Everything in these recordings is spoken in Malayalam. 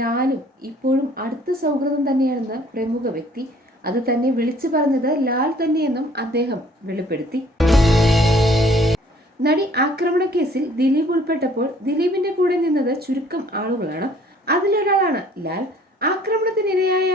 ലാലും ഇപ്പോഴും അടുത്ത സൗഹൃദം തന്നെയാണെന്ന് പ്രമുഖ വ്യക്തി അത് തന്നെ വിളിച്ചു പറഞ്ഞത് ലാൽ തന്നെയെന്നും അദ്ദേഹം വെളിപ്പെടുത്തി. നടി ആക്രമണ കേസിൽ ദിലീപ് ഉൾപ്പെട്ടപ്പോൾ ദിലീപിന്റെ കൂടെ നിന്നത് ചുരുക്കം ആളുകളാണ്. അതിലൊരാളാണ് ലാൽ. ആക്രമണത്തിനിരയായ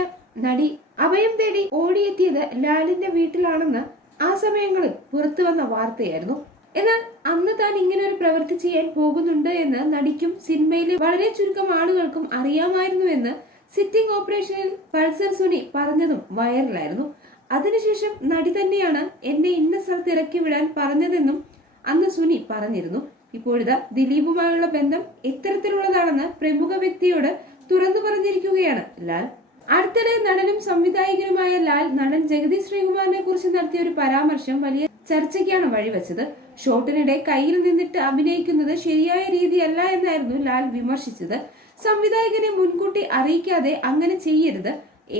നടി അഭയം തേടി ഓടിയെത്തിയത് ലാലിന്റെ വീട്ടിലാണെന്ന് ആ സമയങ്ങളിൽ പുറത്തു വന്ന വാർത്തയായിരുന്നു. എന്നാൽ അന്ന് താൻ ഇങ്ങനെ ഒരു പ്രവൃത്തി ചെയ്യാൻ പോകുന്നുണ്ട് എന്ന് നടിക്കും സിനിമയിലെ വളരെ ചുരുക്കം ആളുകൾക്കും അറിയാമായിരുന്നുവെന്ന് സിറ്റിംഗ് ഓപ്പറേഷനിൽ പൾസർ സുനി പറഞ്ഞതും വൈറലായിരുന്നു. അതിനുശേഷം നടി തന്നെയാണ് എന്നെ ഇന്ന സ്ഥലത്ത് ഇറക്കി വിടാൻ പറഞ്ഞതെന്നും അന്ന് സുനി പറഞ്ഞിരുന്നു. ഇപ്പോഴിതാ ദിലീപുമായുള്ള ബന്ധം എത്തരത്തിലുള്ളതാണെന്ന് പ്രമുഖ വ്യക്തിയോട് തുറന്നു പറഞ്ഞിരിക്കുകയാണ് ലാൽ. അടുത്തിടെ നടനും സംവിധായകനുമായ ലാൽ നടൻ ജഗതി ശ്രീകുമാറിനെ കുറിച്ച് നടത്തിയ ഒരു പരാമർശം വലിയ ചർച്ചയ്ക്കാണ് വഴിവെച്ചത്. ഷോട്ടിനിടെ കയ്യിൽ നിന്നിട്ട് അഭിനയിക്കുന്നത് ശരിയായ രീതിയല്ല എന്നായിരുന്നു ലാൽ വിമർശിച്ചത്. സംവിധായകനെ മുൻകൂട്ടി അറിയിക്കാതെ അങ്ങനെ ചെയ്യരുത്.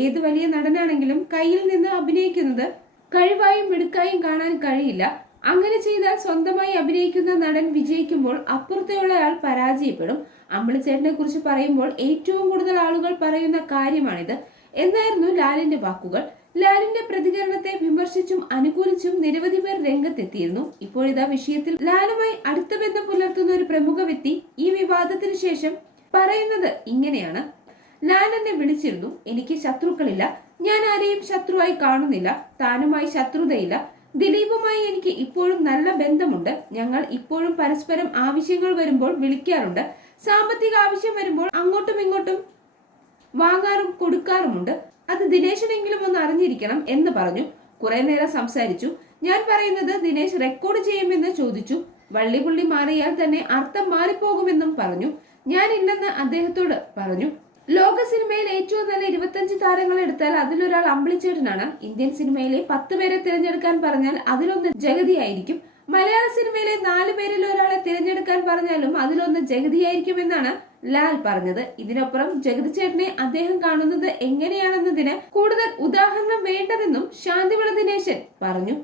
ഏത് വലിയ നടനാണെങ്കിലും കയ്യിൽ നിന്ന് അഭിനയിക്കുന്നത് കഴിവായും മിടുക്കായും കാണാൻ കഴിയില്ല. അങ്ങനെ ചെയ്താൽ സ്വന്തമായി അഭിനയിക്കുന്ന നടൻ വിജയിക്കുമ്പോൾ അപ്പുറത്തെയുള്ളയാൾ പരാജയപ്പെടും. അമ്പിളിച്ചേട്ടനെ കുറിച്ച് പറയുമ്പോൾ ഏറ്റവും കൂടുതൽ ആളുകൾ പറയുന്ന കാര്യമാണിത്. എന്നായിരുന്നു ലാലിന്റെ വാക്കുകൾ. ലാലിന്റെ പ്രതികരണത്തെ വിമർശിച്ചും അനുകൂലിച്ചും നിരവധി പേർ രംഗത്തെത്തിയിരുന്നു. ഇപ്പോഴിതാ വിഷയത്തിൽ ലാലുമായി അടുത്ത ബന്ധം പുലർത്തുന്ന ഒരു പ്രമുഖ വ്യക്തി ഈ വിവാദത്തിന് ശേഷം പറയുന്നത് ഇങ്ങനെയാണ്. ലാൽ എന്നെ വിളിച്ചിരുന്നു. എനിക്ക് ശത്രുക്കളില്ല. ഞാൻ ആരെയും ശത്രുവായി കാണുന്നില്ല. താനുമായി ശത്രുതയില്ല. ദിലീപുമായി എനിക്ക് ഇപ്പോഴും നല്ല ബന്ധമുണ്ട്. ഞങ്ങൾ ഇപ്പോഴും പരസ്പരം ആവശ്യങ്ങൾ വരുമ്പോൾ വിളിക്കാറുണ്ട്. സാമ്പത്തിക ആവശ്യം വരുമ്പോൾ അങ്ങോട്ടും ഇങ്ങോട്ടും വാങ്ങാറും കൊടുക്കാറുമുണ്ട്. അത് ദിനേശനെങ്കിലും ഒന്ന് അറിഞ്ഞിരിക്കണം എന്ന് പറഞ്ഞു. കുറെ നേരം സംസാരിച്ചു. ഞാൻ പറയുന്നത് ദിനേശ് റെക്കോർഡ് ചെയ്യുമെന്ന് ചോദിച്ചു. വള്ളിപുള്ളി മാറിയാൽ തന്നെ അർത്ഥം മാറിപ്പോകുമെന്നും പറഞ്ഞു. ഞാൻ ഇല്ലെന്ന് അദ്ദേഹത്തോട് പറഞ്ഞു. ലോക സിനിമയിൽ ഏറ്റവും നല്ല ഇരുപത്തഞ്ച് താരങ്ങൾ എടുത്താൽ അതിലൊരാൾ അമ്പിളിച്ചേട്ടനാണ്. ഇന്ത്യൻ സിനിമയിലെ പത്ത് പേരെ തിരഞ്ഞെടുക്കാൻ പറഞ്ഞാൽ അതിലൊന്ന് ജഗതിയായിരിക്കും മലയാള സിനിമയിലെ നാല് പേരിൽ ഒരാളെ തിരഞ്ഞെടുക്കാൻ പറഞ്ഞാലും അതിലൊന്ന് ജഗതിയായിരിക്കുമെന്നാണ് ലാൽ പറഞ്ഞത്. ഇതിനപ്പുറം ജഗതി ചേട്ടനെ അദ്ദേഹം കാണുന്നത് എങ്ങനെയാണെന്നതിന് കൂടുതൽ ഉദാഹരണം വേണ്ടതെന്നും ശാന്തിവിള ദിനേശൻ പറഞ്ഞു.